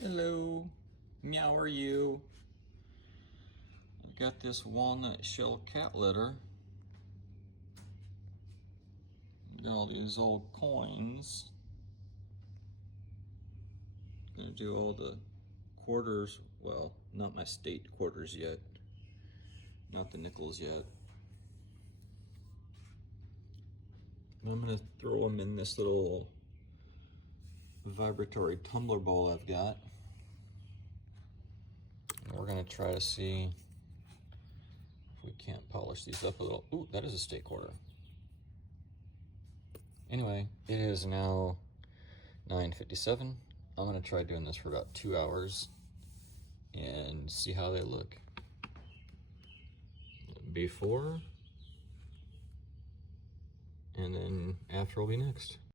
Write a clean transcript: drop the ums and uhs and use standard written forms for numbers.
Hello, meow are you? I've got this walnut shell cat litter. Got all these old coins. Gonna do all the quarters, well, not my state quarters yet. Not the nickels yet. I'm gonna throw them in this little vibratory tumbler bowl I've got. And we're gonna try to see if we can't polish these up a little. Ooh, that is a state quarter. Anyway, it is now 9:57. I'm gonna try doing this for about 2 hours and see how they look. Before, and then after will be next.